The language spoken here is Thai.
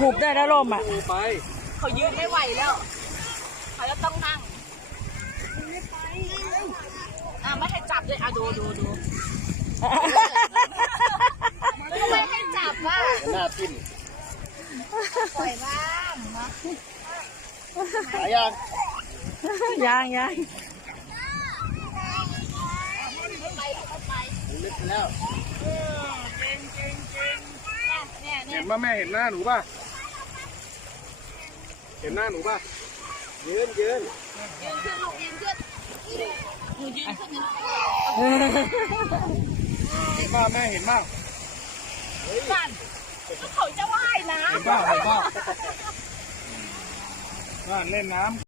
หุบได้แล้วลมอ่ะไปเขายืนไม่ไหวแล้วเขาจะต้องนั่งไม่ให้จับเลยดูไม่ให้จับว่ะหน้าทิ่มปล่อยบ้างนะ หายยังยังไปลึกแล้วเก่งเห็นป่ะแม่เห็นหน้าหนูป่ะเห็นหน้าหนูป่ะยืนขึ้นลูกยืนขึ้นหนูยืนขึ้นเห็นป่ะแม่เห็นป่ะกันเขาจะว่ายน้ำเห็นป่ะบ้านเล่นน้ำ